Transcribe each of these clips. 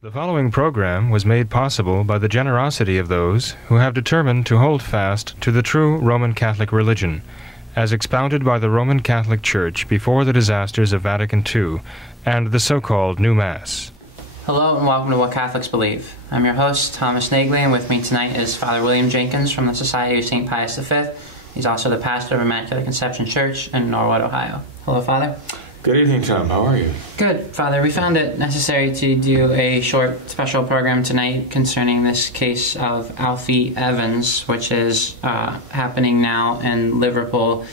The following program was made possible by the generosity of those who have determined to hold fast to the true Roman Catholic religion, as expounded by the Roman Catholic Church before the disasters of Vatican II and the so-called New Mass. Hello and welcome to What Catholics Believe. I'm your host, Thomas Nagley, and with me tonight is Father William Jenkins from the Society of St. Pius V. He's also the pastor of Immaculate Conception Church in Norwood, Ohio. Hello, Father. Good evening, Tom. How are you? Good, Father. We found it necessary to do a short special program tonight concerning this case of Alfie Evans, which is happening now in Liverpool,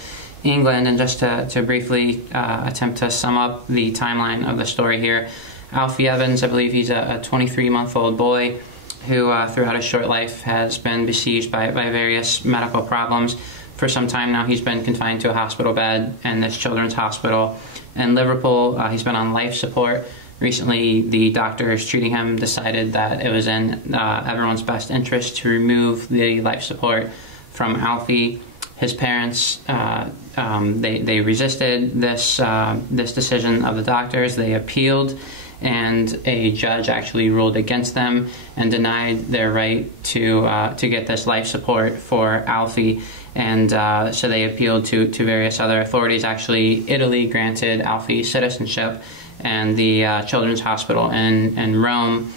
England. And just to briefly attempt to sum up the timeline of the story here, Alfie Evans, I believe he's a 23-month-old boy who throughout his short life has been besieged by various medical problems. For some time now, he's been confined to a hospital bed in this children's hospital in Liverpool. He's been on life support. Recently, the doctors treating him decided that it was in everyone's best interest to remove the life support from Alfie. His parents, they resisted this decision of the doctors. They appealed, and a judge actually ruled against them and denied their right to get this life support for Alfie. And so they appealed to various other authorities. Actually, Italy granted Alfie citizenship, and the Children's Hospital in Rome,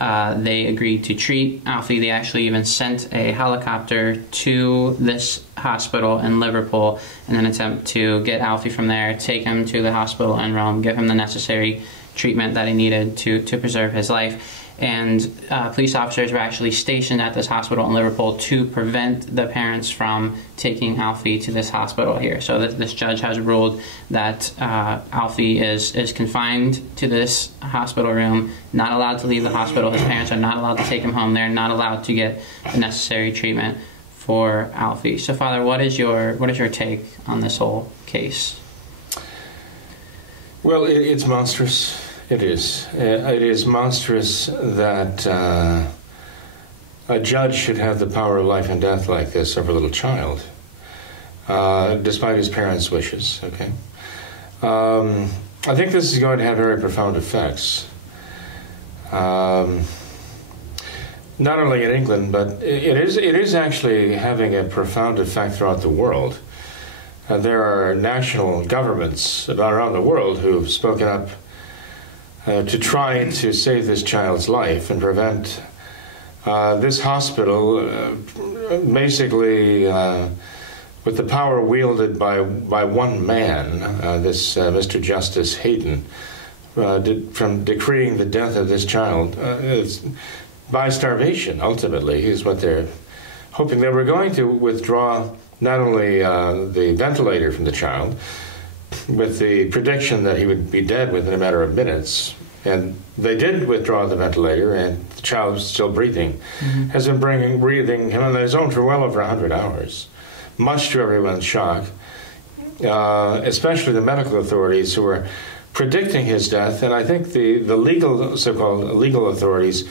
they agreed to treat Alfie. They actually even sent a helicopter to this hospital in Liverpool in an attempt to get Alfie from there, take him to the hospital in Rome, give him the necessary treatment that he needed to preserve his life. And police officers were actually stationed at this hospital in Liverpool to prevent the parents from taking Alfie to this hospital here. So this judge has ruled that Alfie is confined to this hospital room, not allowed to leave the hospital. His parents are not allowed to take him home. They're not allowed to get the necessary treatment for Alfie. So, Father, what is your take on this whole case? Well, it's monstrous. It is. It is monstrous that a judge should have the power of life and death like this over a little child, despite his parents' wishes. Okay, I think this is going to have very profound effects, not only in England, but it is actually having a profound effect throughout the world. There are national governments around the world who've spoken up to try to save this child's life and prevent this hospital, basically with the power wielded by one man, this Mr. Justice Hayden, from decreeing the death of this child by starvation, ultimately, is what they're hoping. They were going to withdraw not only the ventilator from the child, with the prediction that he would be dead within a matter of minutes. And they did withdraw the ventilator, and the child was still breathing. Has been breathing him on his own for well over 100 hours, much to everyone's shock, especially the medical authorities who were predicting his death. And I think the legal, so-called legal authorities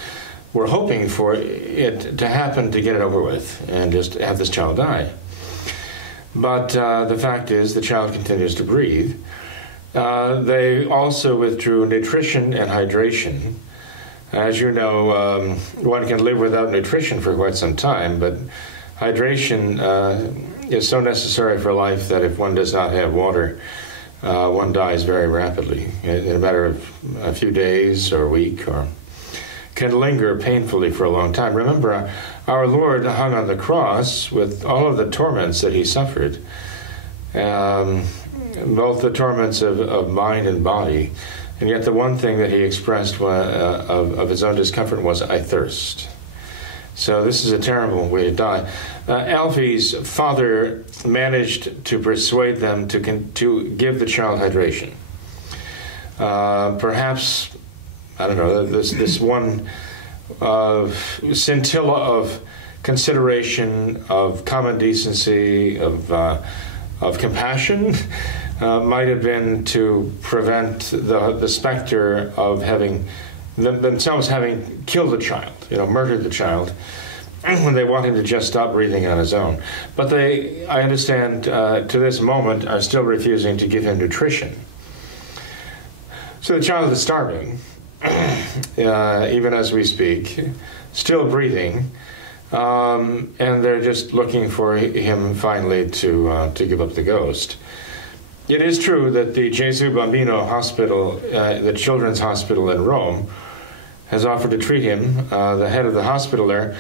were hoping for it to happen to get it over with and just have this child die. But the fact is, the child continues to breathe. They also withdrew nutrition and hydration. As you know, one can live without nutrition for quite some time, but hydration is so necessary for life that if one does not have water, one dies very rapidly in a matter of a few days or a week, or can linger painfully for a long time. Remember, our Lord hung on the cross with all of the torments that he suffered, both the torments of mind and body, and yet the one thing that he expressed of his own discomfort was, "I thirst." So this is a terrible way to die. Alfie's father managed to persuade them to give the child hydration. Perhaps, I don't know, this one scintilla of consideration, of common decency, of compassion, might have been to prevent the specter of themselves having killed the child, murdered the child, when they want him to just stop breathing on his own. But they, I understand, to this moment, are still refusing to give him nutrition. So the child is starving, even as we speak, still breathing, and they're just looking for him finally to give up the ghost. It is true that the Gesù Bambino Hospital, the Children's Hospital in Rome, has offered to treat him. The head of the hospital there,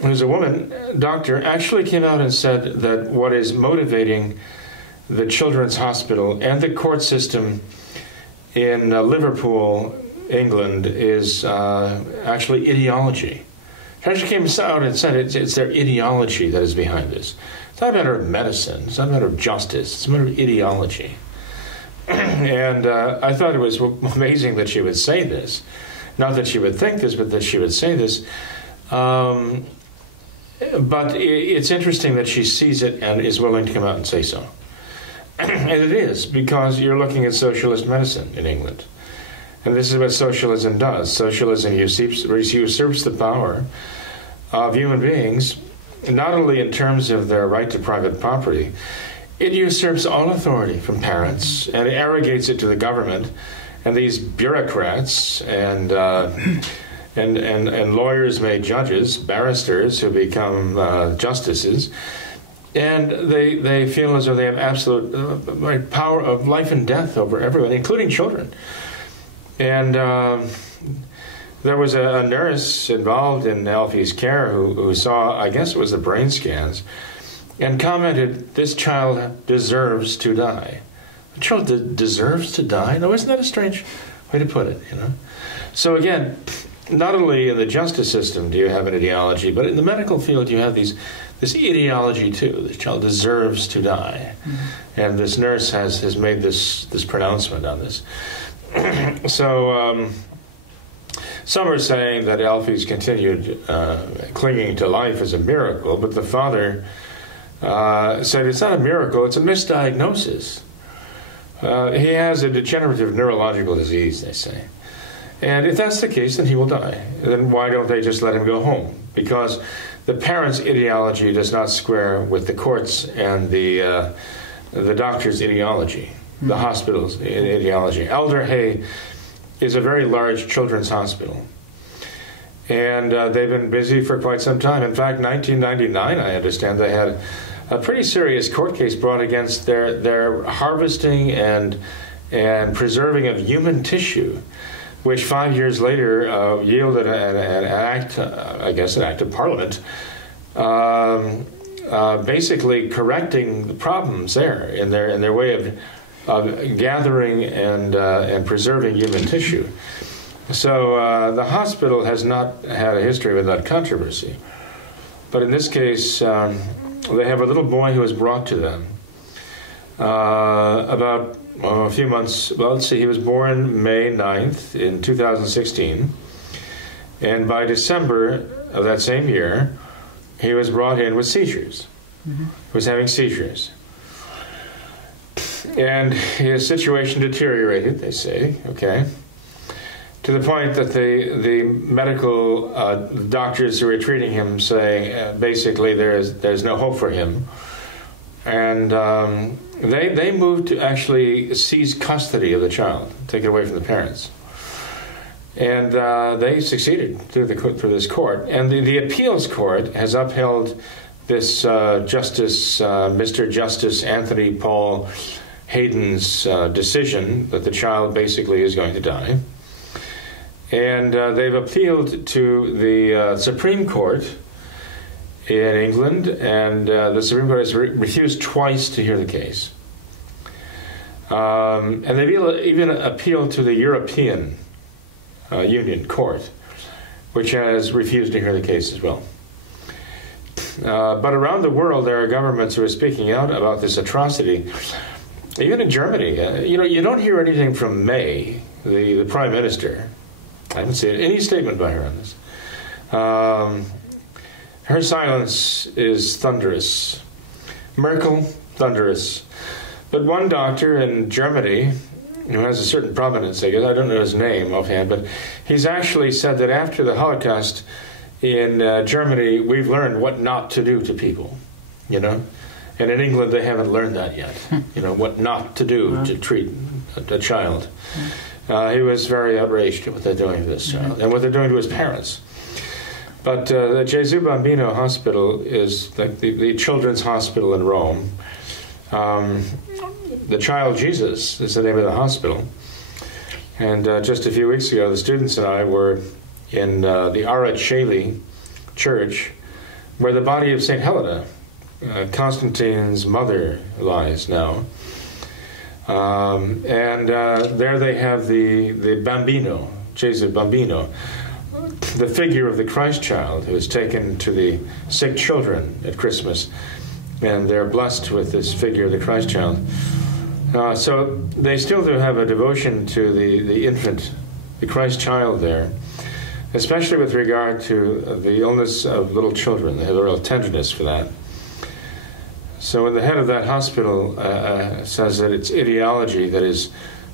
who's a woman doctor, actually came out and said that what is motivating the Children's Hospital and the court system in Liverpool, England, is actually ideology. She actually came out and said it's their ideology that is behind this. It's not a matter of medicine. It's not a matter of justice. It's a matter of ideology. And I thought it was amazing that she would say this. Not that she would think this, but that she would say this. But it's interesting that she sees it and is willing to come out and say so. And it is, because you're looking at socialist medicine in England. And this is what socialism does. Socialism usurps the power of human beings, not only in terms of their right to private property, it usurps all authority from parents and it arrogates it to the government and these bureaucrats and lawyers made judges, barristers who become justices, and they feel as though they have absolute power of life and death over everyone, including children. And there was a nurse involved in Alfie's care who saw, I guess it was the brain scans, and commented, "This child deserves to die." A child deserves to die? No, isn't that a strange way to put it, you know? So again, not only in the justice system do you have an ideology, but in the medical field you have this ideology too. This child deserves to die. Mm-hmm. And this nurse has made this pronouncement on this. So some are saying that Alfie's continued clinging to life is a miracle, but the father said it's not a miracle, it's a misdiagnosis. He has a degenerative neurological disease, they say. And if that's the case, then he will die. Then why don't they just let him go home? Because the parents' ideology does not square with the courts and the doctor's ideology, the hospital's ideology. Elder Hay is a very large children's hospital. And they've been busy for quite some time. In fact, 1999, I understand, they had a pretty serious court case brought against their harvesting and preserving of human tissue, which 5 years later yielded an act, I guess an act of Parliament, basically correcting the problems there in their way of gathering and preserving human tissue. So the hospital has not had a history with that controversy, but in this case, they have a little boy who was brought to them about a few months, well, let's see, he was born May 9th in 2016, and by December of that same year, he was brought in with seizures. Mm-hmm. He was having seizures. And his situation deteriorated, they say, okay, to the point that the medical doctors who were treating him saying basically there's no hope for him. And they moved to actually seize custody of the child, take it away from the parents. And they succeeded through this court. And the appeals court has upheld this Mr. Justice Anthony Paul Hayden's decision that the child basically is going to die. And they've appealed to the Supreme Court in England, and the Supreme Court has refused twice to hear the case. And they've even appealed to the European Union Court, which has refused to hear the case as well. But around the world, there are governments who are speaking out about this atrocity. Even in Germany, you don't hear anything from May, the Prime Minister. I haven't seen any statement by her on this. Her silence is thunderous. Merkel, thunderous. But one doctor in Germany, who has a certain prominence, I guess, I don't know his name offhand, but he's actually said that after the Holocaust in Germany, we've learned what not to do to people, And in England, they haven't learned that yet, what not to do to treat a child. He was very outraged at what they're doing to this child and what they're doing to his parents. But the Gesù Bambino Hospital is like the children's hospital in Rome. The Child Jesus is the name of the hospital. And just a few weeks ago, the students and I were in the Ara Coeli church, where the body of St. Helena, Constantine's mother, lies now. And there they have the Bambino, Gesù Bambino, the figure of the Christ child who is taken to the sick children at Christmas. And they're blessed with this figure of the Christ child. So they still do have a devotion to the infant, the Christ child there, especially with regard to the illness of little children. They have a real tenderness for that. So when the head of that hospital says that it's ideology that is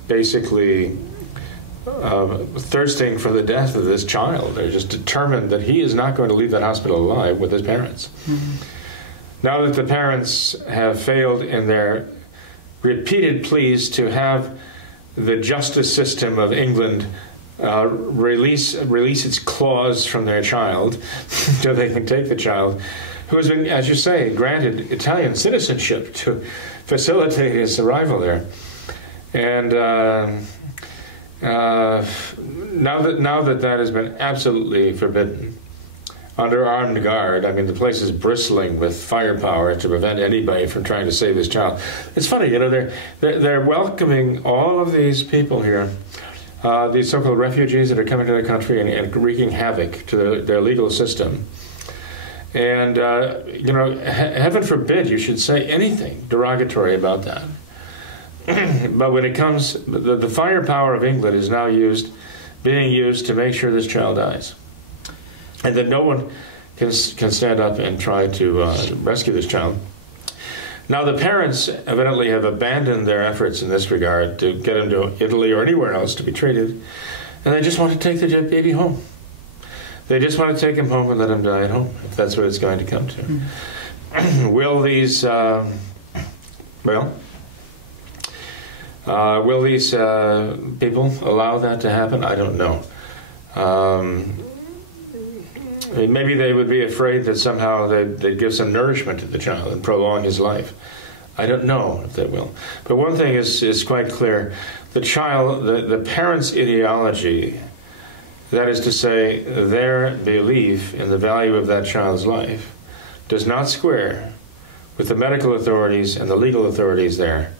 basically thirsting for the death of this child, they're just determined that he is not going to leave that hospital alive with his parents. Mm-hmm. Now that the parents have failed in their repeated pleas to have the justice system of England release its claws from their child so they can take the child, who has been, as you say, granted Italian citizenship to facilitate his arrival there. And now that has been absolutely forbidden, under armed guard, I mean, the place is bristling with firepower to prevent anybody from trying to save this child. It's funny, you know, they're welcoming all of these people here, these so-called refugees that are coming to the country and wreaking havoc to their legal system. And, you know, heaven forbid you should say anything derogatory about that. But when it comes, the firepower of England is now being used to make sure this child dies. And that no one can stand up and try to rescue this child. Now, the parents evidently have abandoned their efforts in this regard to get him to Italy or anywhere else to be treated, and they just want to take the baby home. They just want to take him home and let him die at home, if that's what it's going to come to. Mm-hmm. Will these people allow that to happen? I don't know. Maybe they would be afraid that somehow they'd give some nourishment to the child and prolong his life. I don't know if they will. But one thing is quite clear. The parents' ideology, that is to say, their belief in the value of that child's life, does not square with the medical authorities and the legal authorities there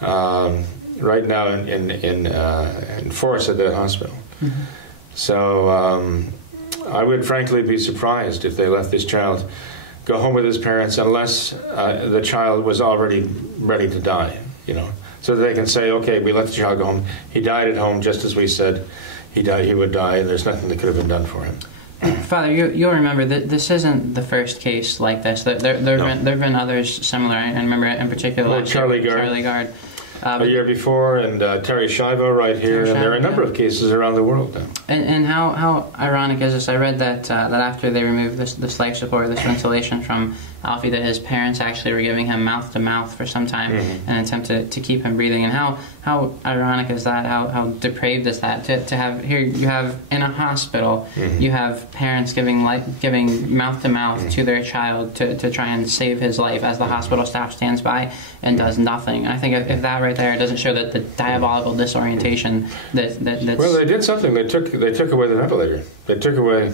right now in force at that hospital. Mm-hmm. So I would frankly be surprised if they let this child go home with his parents unless the child was already ready to die, you know, so that they can say, okay, we let the child go home. He died at home just as we said he would die, and there's nothing that could have been done for him. Father, you'll remember that this isn't the first case like this. There have been others similar. I remember in particular Charlie Gard. A year before, and Terry Schiavo right here, and there are a number of cases around the world now. And how ironic is this? I read that after they removed this life support, this ventilation from Alfie, that his parents actually were giving him mouth-to-mouth for some time in an attempt to keep him breathing. And how ironic is that? How depraved is that? To have here, you have in a hospital, you have parents giving mouth-to-mouth to their child to try and save his life, as the hospital staff stands by and does nothing. And I think if that right there doesn't show that the diabolical disorientation that's... Well, they did something. They took away the ventilator. They took away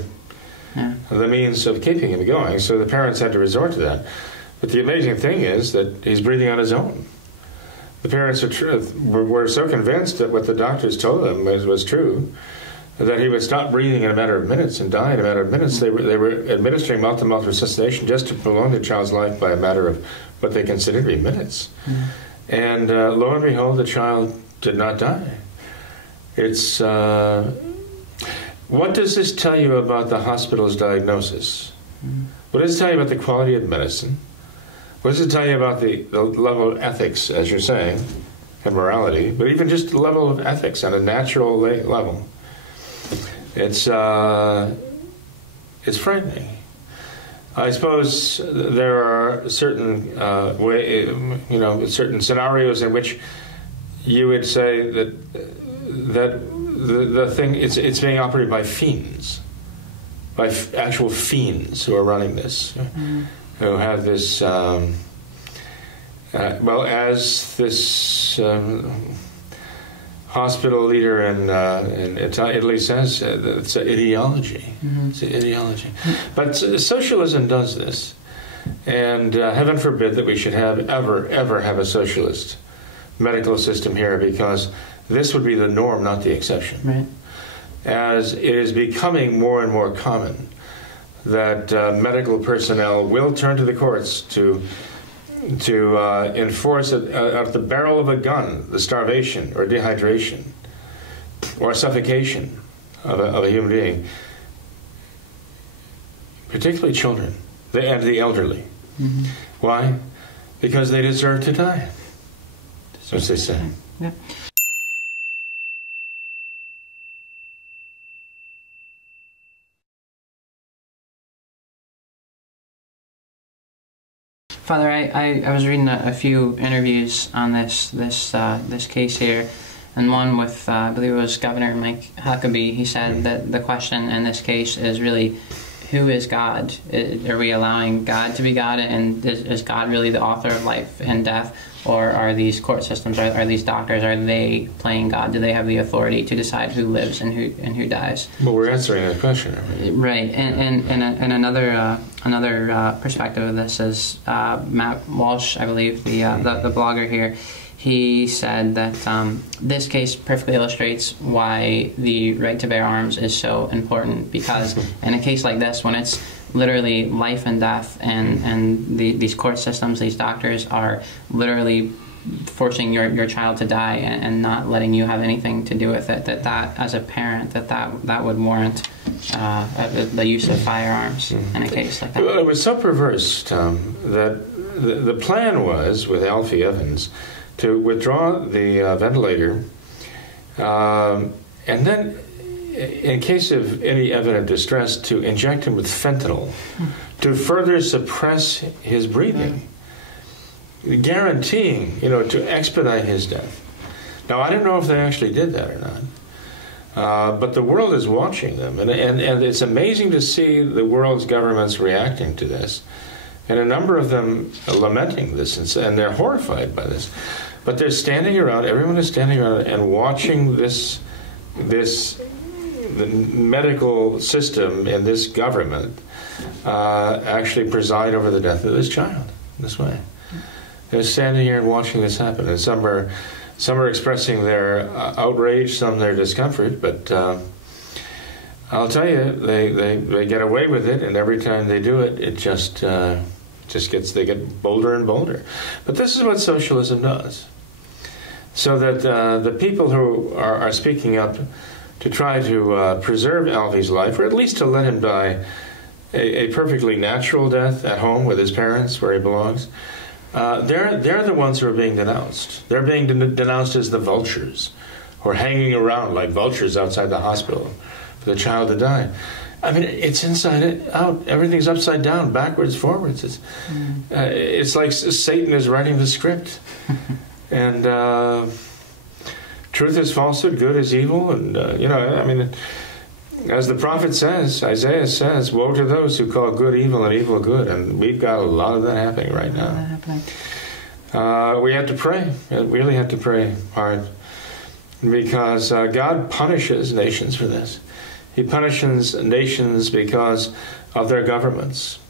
the means of keeping him going, so the parents had to resort to that. But the amazing thing is that he's breathing on his own. The parents were so convinced that what the doctors told them was true, that he would stop breathing in a matter of minutes and die in a matter of minutes. They were administering mouth-to-mouth resuscitation just to prolong the child's life by a matter of what they considered to be minutes. And lo and behold, the child did not die. It's... what does this tell you about the hospital's diagnosis? What does it tell you about the quality of medicine? What does it tell you about the level of ethics, as you're saying, and morality, but even just the level of ethics on a natural level? It's frightening. I suppose there are certain certain scenarios in which you would say that that the thing, it's being operated by fiends, by actual fiends who are running this, who have this, well, as this hospital leader in Italy says, it's an ideology. It's an ideology. But socialism does this. And heaven forbid that we should ever have a socialist medical system here, because this would be the norm, not the exception. Right. As it is becoming more and more common that medical personnel will turn to the courts to enforce at the barrel of a gun the starvation or dehydration or suffocation of a human being, particularly children and the elderly. Why? Because they deserve to die. As they say. Yeah. Father, I was reading a few interviews on this case here, and one with I believe it was Governor Mike Huckabee. He said that the question in this case is really, who is God? Are we allowing God to be God, and is God really the author of life and death, or are these court systems, are these doctors, are they playing God? Do they have the authority to decide who lives and who dies? Well, we're answering that question, right? And another perspective of this is Matt Walsh, I believe, the blogger here. He said that this case perfectly illustrates why the right to bear arms is so important, because in a case like this, when it's literally life and death, and these court systems, these doctors are literally forcing your child to die and not letting you have anything to do with it, that as a parent, that would warrant the use of firearms in a case like that. Well, it was so perverse, Tom, that the plan was, with Alfie Evans, to withdraw the ventilator, and then, in case of any evident distress, to inject him with fentanyl to further suppress his breathing, guaranteeing, to expedite his death. Now, I don't know if they actually did that or not, but the world is watching them, and it's amazing to see the world's governments reacting to this, and a number of them lamenting this, and they're horrified by this. But they're standing around, everyone is standing around and watching the medical system in this government actually preside over the death of this child this way. They're standing here and watching this happen, and some are expressing their outrage, some their discomfort, but I'll tell you, they get away with it, and every time they do it, it just they get bolder and bolder. But this is what socialism does. So that the people who are speaking up to try to preserve Alfie's life, or at least to let him die a perfectly natural death at home with his parents, where he belongs, they're the ones who are being denounced. They're being denounced as the vultures, who are hanging around like vultures outside the hospital for the child to die. I mean, it's inside out. Everything's upside down, backwards, forwards. It's like Satan is writing the script. And truth is falsehood, good is evil. And, as the prophet says, Isaiah says, woe to those who call good evil and evil good. And we've got a lot of that happening right now. We have to pray. We really have to pray hard. Because God punishes nations for this. He punishes nations because of their governments,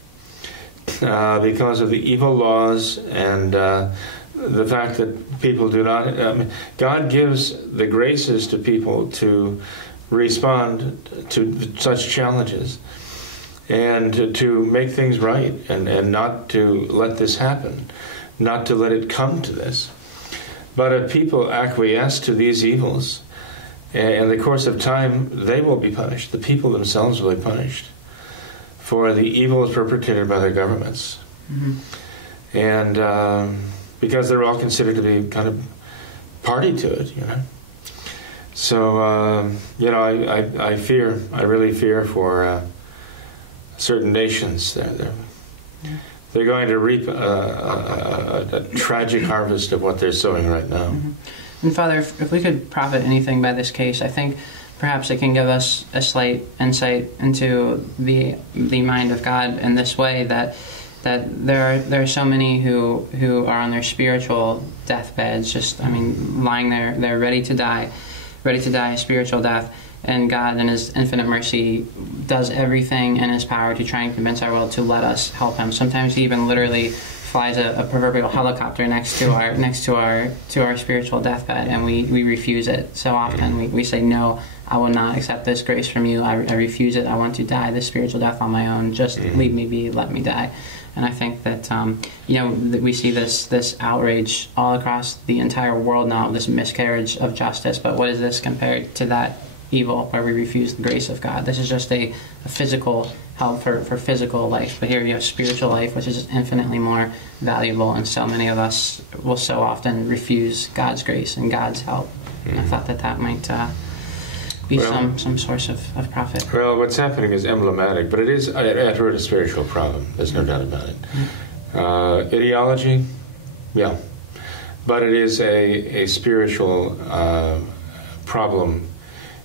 because of the evil laws and the fact that people do not... God gives the graces to people to respond to such challenges and to make things right and not to let this happen, not to let it come to this. But if people acquiesce to these evils, in the course of time, they will be punished. The people themselves will be punished for the evils perpetrated by their governments. And because they're all considered to be kind of party to it, So, I really fear for certain nations. They're going to reap a tragic harvest of what they're sowing right now. And Father, if we could profit anything by this case, I think perhaps it can give us a slight insight into the mind of God in this way, that there are so many who are on their spiritual deathbeds, just, lying there, they're ready to die a spiritual death, and God in His infinite mercy does everything in His power to try and convince our world to let us help Him. Sometimes He even literally flies a proverbial helicopter next to our spiritual deathbed, and we refuse it. So often we say, no, I will not accept this grace from you. I refuse it. I want to die this spiritual death on my own. Just leave me be. Let me die. And I think that that we see this outrage all across the entire world now, this miscarriage of justice. But what is this compared to that evil where we refuse the grace of God? This is just a physical help for physical life. But here you have spiritual life, which is just infinitely more valuable. And so many of us will so often refuse God's grace and God's help. And I thought that might be some source of profit. Well, what's happening is emblematic, but it is at root a spiritual problem. There's no doubt about it. Ideology, yeah, but it is a spiritual problem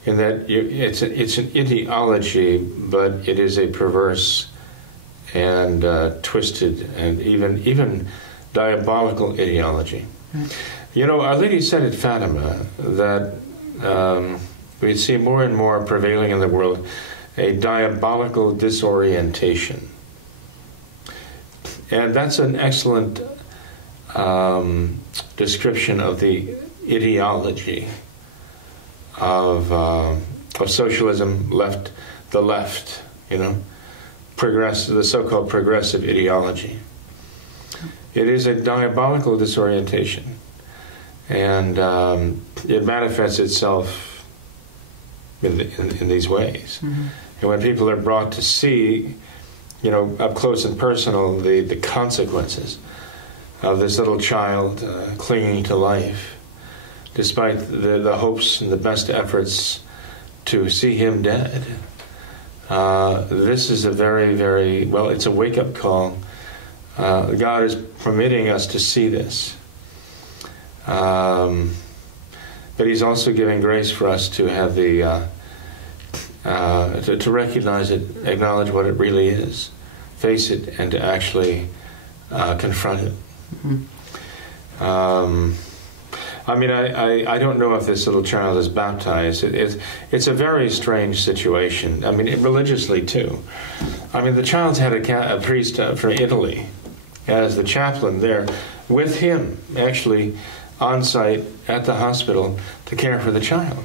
in that it's an ideology, but it is a perverse and twisted and even diabolical ideology. You know, Our Lady said at Fatima that we see more and more prevailing in the world a diabolical disorientation. And that's an excellent description of the ideology of socialism, the left, the so-called progressive ideology. It is a diabolical disorientation, and it manifests itself in these ways. Mm-hmm. And when people are brought to see, up close and personal, the consequences of this little child clinging to life, despite the hopes and the best efforts to see him dead, this is a very, very, it's a wake-up call. God is permitting us to see this. But He's also giving grace for us to have to recognize it, acknowledge what it really is, face it, and to actually confront it. Mm-hmm. I don't know if this little child is baptized. It's a very strange situation. Religiously too. The child's had a priest from Italy as the chaplain there with him, actually on site at the hospital to care for the child.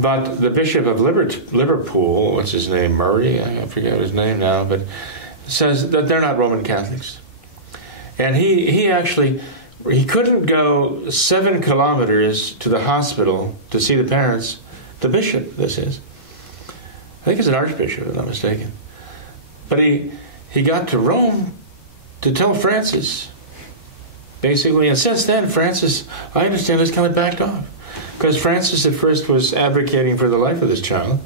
But the Bishop of Liverpool, what's his name, Murray, I forget his name now, but says that they're not Roman Catholics. And he couldn't go 7 kilometers to the hospital to see the parents. The bishop, this is. I think it's an archbishop, if I'm not mistaken. But he got to Rome to tell Francis, basically. And since then, Francis, I understand, has come and backed off. Because Francis at first was advocating for the life of this child.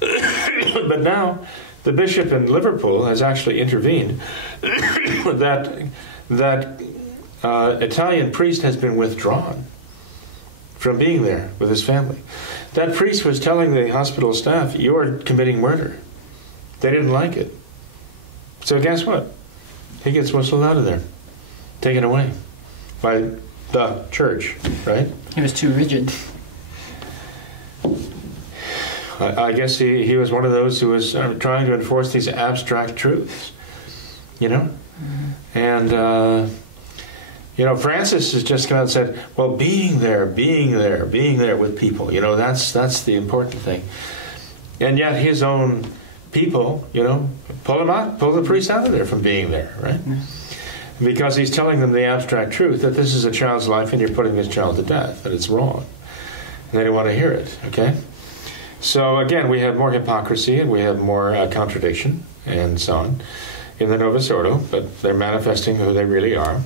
But now, the bishop in Liverpool has actually intervened that Italian priest has been withdrawn from being there with his family. That priest was telling the hospital staff, "You're committing murder." They didn't like it. So guess what? He gets whistled out of there, taken away by the church, right? He was too rigid. I guess he was one of those who was trying to enforce these abstract truths, Mm-hmm. And Francis has just come out and said, well, being there with people, that's the important thing. And yet his own people, pull the priest out of there from being there, right? Mm-hmm. Because he's telling them the abstract truth that this is a child's life and you're putting this child to death, that it's wrong. And they don't want to hear it, okay? So again, we have more hypocrisy and we have more contradiction and so on in the Novus Ordo, but they're manifesting who they really are.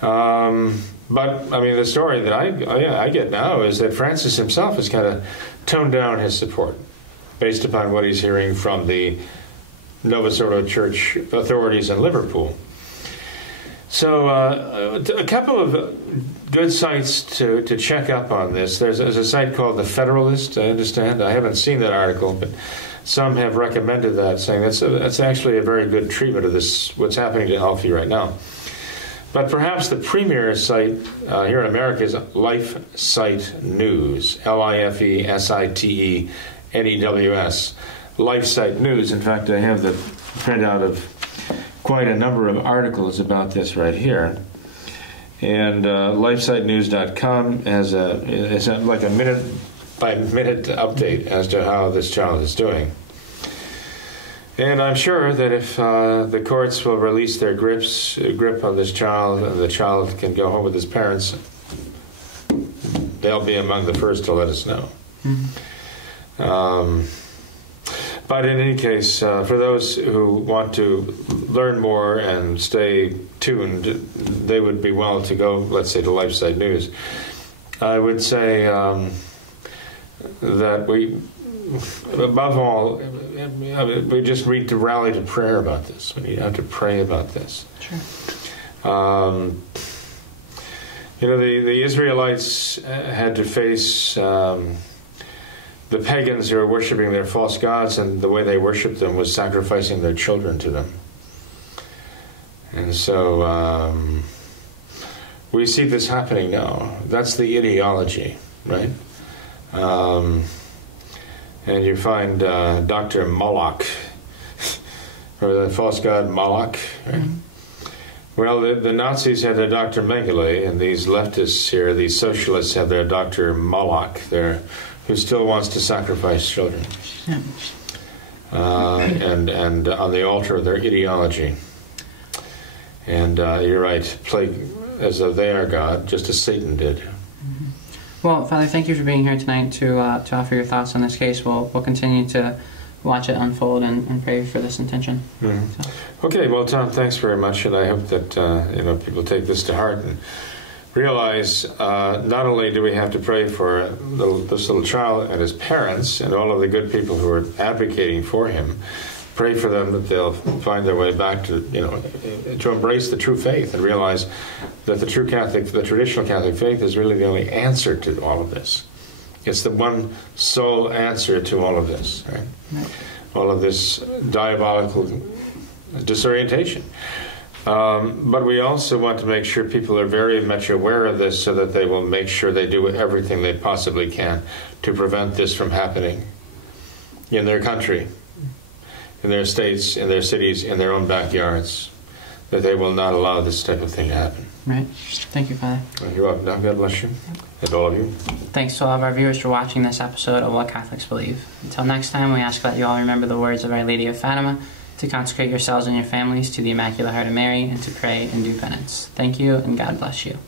But the story that I get now is that Francis himself has kind of toned down his support based upon what he's hearing from the Novus Ordo Church authorities in Liverpool. So a couple of good sites to check up on this. There's a site called The Federalist, I understand. I haven't seen that article, but some have recommended that, saying that's actually a very good treatment of this, what's happening to Alfie right now. But perhaps the premier site here in America is LifeSite News, LifeSiteNews, LifeSite News. In fact, I have the printout of quite a number of articles about this right here. And LifeSiteNews.com has like a minute-by-minute update as to how this child is doing. And I'm sure that if the courts will release their grip on this child, and the child can go home with his parents, they'll be among the first to let us know. Mm-hmm. But in any case, for those who want to learn more and stay tuned, they would be well to go, let's say, to LifeSite News. I would say that we, above all, we just need to rally to prayer about this. We have to pray about this. Sure. The Israelites had to face the pagans who were worshiping their false gods, and the way they worshiped them was sacrificing their children to them. And so we see this happening now. That's the ideology, right? And you find Dr. Moloch, or the false god Moloch, right? Mm-hmm. Well, the Nazis had their Dr. Mengele, and these leftists here, these socialists, have their Dr. Moloch, who still wants to sacrifice children, and on the altar of their ideology. And you're right, play as though they are God, just as Satan did. Mm-hmm. Well, Father, thank you for being here tonight to offer your thoughts on this case. We'll continue to watch it unfold and pray for this intention. Mm-hmm. So. Okay, well, Tom, thanks very much, and I hope that people take this to heart and realize not only do we have to pray for this little child and his parents and all of the good people who are advocating for him, pray for them that they'll find their way back to embrace the true faith and realize that the traditional Catholic faith is really the only answer to all of this. It's the one sole answer to all of this, right? All of this diabolical disorientation. But we also want to make sure people are very much aware of this so that they will make sure they do everything they possibly can to prevent this from happening in their country, in their states, in their cities, in their own backyards, that they will not allow this type of thing to happen. Right. Thank you, Father. You're welcome. Now, God bless you, and all of you. Thanks to all of our viewers for watching this episode of What Catholics Believe. Until next time, we ask that you all remember the words of Our Lady of Fatima, to consecrate yourselves and your families to the Immaculate Heart of Mary, and to pray and do penance. Thank you, and God bless you.